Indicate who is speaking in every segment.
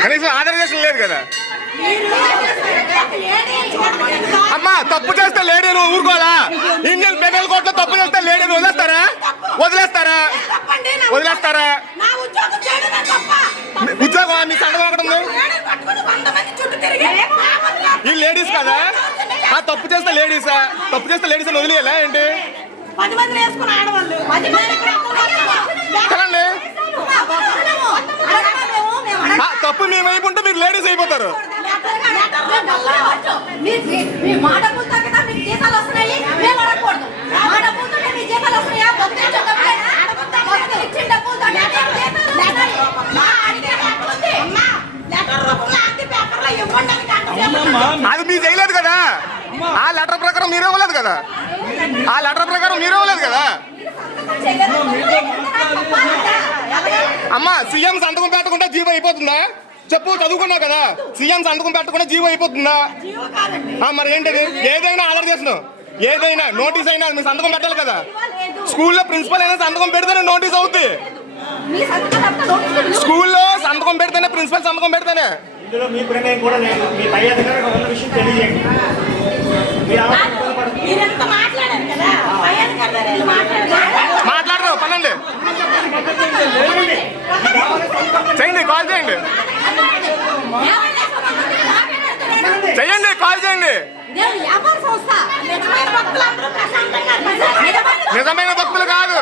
Speaker 1: కనీసం ఆధార్ లేదు కదా. అమ్మా తప్పు చేస్తే లేడీ నువ్వు ఊరుకోవాలా? ఇండియన్ పెనల్ కోర్టులో తప్పు చేస్తే లేడీ వదిలేస్తారా? వదిలేస్తారా? వదిలేస్తారా?
Speaker 2: ఉద్యోగం
Speaker 1: మీ సంగతి ఒకటి ఈ లేడీస్ కదా? ఆ తప్పు చేస్తే లేడీసా? తప్పు చేస్తే లేడీస్? వదిలేయాలా ఏంటి?
Speaker 2: పది ఆడవాళ్ళు. పది మంది
Speaker 1: తప్పు మీ వైపు ఉంటే మీరు లేడీస్ అయిపోతారు
Speaker 2: మీ మా డబ్బులు తగ్గదా మీకు జీతాలు వస్తున్నాయి మేము అడగకూడదు మా జీతాలు వస్తున్నాయా ఇచ్చిన డబ్బులతో
Speaker 1: అది మీరు చేయలేదు కదా. ఆ లెటర్ ప్రకారం మీరే ఇవ్వలేదు కదా ఆ లెటర్ ప్రకారం మీరే ఇవ్వలేదు కదా అమ్మా సీఎం సంతకం పెట్టకుండా జీవో అయిపోతుందా? చెప్పు చదువుకున్నావు కదా. సీఎం సంతకం పెట్టకుండా జీవో అయిపోతుందా? మరి ఏంటిది? ఏదైనా ఆర్డర్ చేస్తున్నావు. ఏదైనా నోటీస్ అయినా మీ సంతకం పెట్టాలి కదా. స్కూల్లో ప్రిన్సిపల్ అయినా సంతకం పెడితేనే నోటీస్ అవుద్ది. స్కూల్లో సంతకం పెడితేనే ప్రిన్సిపల్ సంతకం పెడితేనే
Speaker 3: ఇందులో మీ ప్రమేయం కూడా లేదు మీ పై అధికారులకు ఉన్న విషయం తెలియజేయండి మీరు అవసరం పడదు
Speaker 2: మీరెంత మాట్లాడారు కదా పై అధికారులు వీళ్ళు మాట్లాడారు
Speaker 1: మాట్లాడరు పనండి చేయండి కాల్ చేయండి. చెయ్యండి కాల్ చేయండి.
Speaker 2: నిజమైన
Speaker 1: భక్తులు కాదు.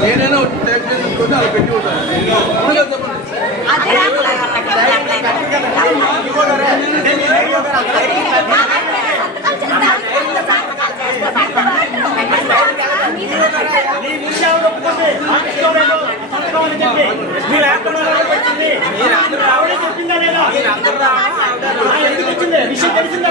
Speaker 4: నేనైనా టేక్ చేసుకుంటే అలా పెట్టి ఉంటాను. ముందుగా చెప్పండి.
Speaker 2: అదే అప్లై అప్లై అప్లై
Speaker 3: మీ విషయాలు ఒప్పుకోండి ఆఫీస్లో లేదు సంతకం అని చెప్పి మీ ల్యాప్టాప్ వచ్చింది ఆవిడే చెప్పిందా లేదా ఎందుకు వచ్చింది? విషయం తెలిసిందా?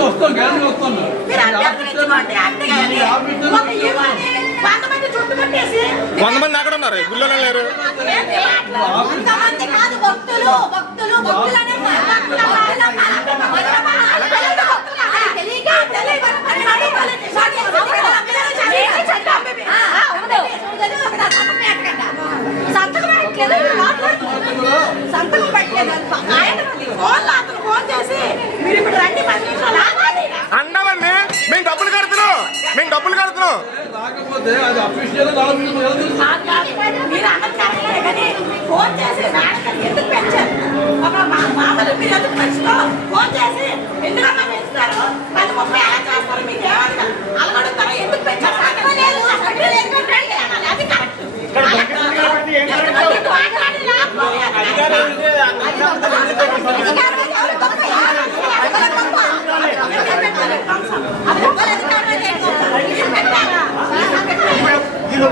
Speaker 4: వస్తాం వస్తాం
Speaker 2: వంద మంది
Speaker 1: అక్కడ ఉన్నారు? గుళ్ళో లేరు?
Speaker 2: భక్తులు భక్తులు భక్తులు
Speaker 1: అన్నామండి మేము డబ్బులు కడుతున్నాం మేము డబ్బులు కడుతున్నాం?
Speaker 2: మీరు అన్నది కానీ ఫోన్ చేసి ఎందుకు పెంచారు ఒక మా- మామూలు మీరు ఎందుకు పెంచుతో ఫోన్ చేసి ఎందుకన్నా పెంచుతారు పది ముప్పై ఎలా చేస్తారు మీకు ఏమన్నా అలగడుగుతారు ఎందుకు పెంచారు సంతకం లేదు, సంతకం లేదు, పెట్టండి అనాలి. అది కరెక్ట్.
Speaker 3: ఇక్కడ దగ్గర సంతకాలు పెడితే ఏం
Speaker 2: ఎంత
Speaker 3: కరెక్ట్?
Speaker 2: మంది మాట్లాడి లాక్కోవాలి. అధికారులు ఎవరు దొరకయ్యా? అధికారులు తప్ప. అది దొంగలు అధికారులు.
Speaker 3: ఆ, సంతకం పెట్టారు మీరు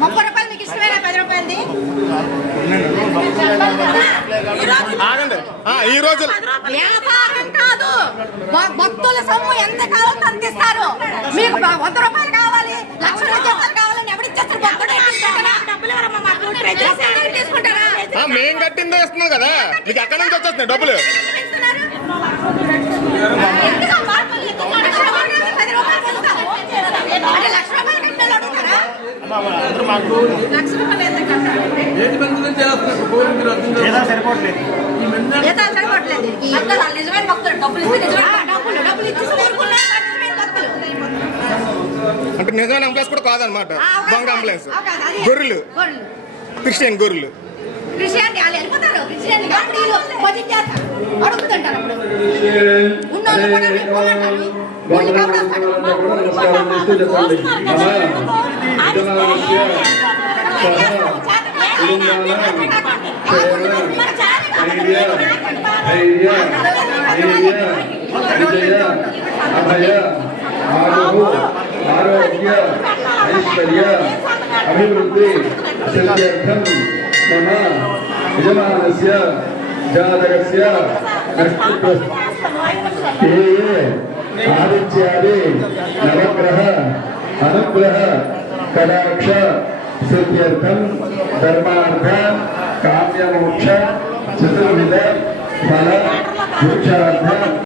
Speaker 3: ముప్పై రూపాయలు మీకు ఇష్టమేనా పది రూపాయలది ఈరోజు
Speaker 1: ఆగండి. ఆ, ఈ రోజు
Speaker 3: వ్యాపారం కాదు. భ- భక్తుల సొమ్ము ఎంత కావాలో అంత ఇస్తారు మీకు వంద రూపాయలు కావాలి లక్ష రూపాయలు కావాలని ఎవరు ఇచ్చేస్తారు? భక్తుడు ప్రజలు తీసుకుంటారా
Speaker 1: ఆ, మేం కట్టిందే ఇస్తున్నాం కదా. మీకు ఎక్కడి నుంచి వచ్చేస్తున్నాయి డబ్బులు
Speaker 3: ఇస్తున్నారు? ఎందుకమ్మా? లక్ష రూపాయలు పది రూపాయలు ఇస్తాము. అంటే లక్ష రూపాయలు కట్టిన వాళ్ళు అడుగుతారా? లక్ష రూపాయలు ఎందుకు కట్టాలి?
Speaker 5: ఏంటి మంది చేస్తున్నారు పోయి మీరు అర్థం
Speaker 6: ఏదో
Speaker 5: చేసుకోవాలి.
Speaker 6: సరిపోవట్లేదు
Speaker 5: ఈ మంది
Speaker 3: ఏదో సరిపోవట్లేదు. అంతా వాళ్ళు నిజమైన భక్తులు డబ్బులు ఇస్తే నిజమైన డబ్బులు డబ్బులు ఇచ్చేసి ఊరుకున్నా నిజమైన భక్తులు
Speaker 1: అంటే నిజమైన అంబులెన్స్ కూడా కాదనమాట దొంగ అంబులెన్స్.
Speaker 3: గొర్రెలు
Speaker 1: క్రిస్టియన్ గొర్రెలు
Speaker 3: క్రిస్టియానిటీ వాళ్ళు వెళ్ళిపోతారు క్రిస్టియానిటీ అప్పుడు వీళ్ళు భజన చేస్తారు అడుగుతుంటారు అప్పుడు ఉన్నోళ్ళు కూడా మీకు పోమంటారు వీళ్ళు కబురు వస్తాడు
Speaker 7: విజయ అభయ ఆరోహు ఆరోగ్య ఐశ్వర్య అభివృద్ధి సిద్ధ్యర్థం మమ యజమానస్య జాతకస్య నక్షత్ర ఏ ఏ ఆదిత్యాది నవగ్రహ అనుగ్రహ కటాక్ష సిద్ధ్యర్థం ధర్మార్థ కామ్యమోక్ష చతుర్విధ ఫల వృక్షార్థ.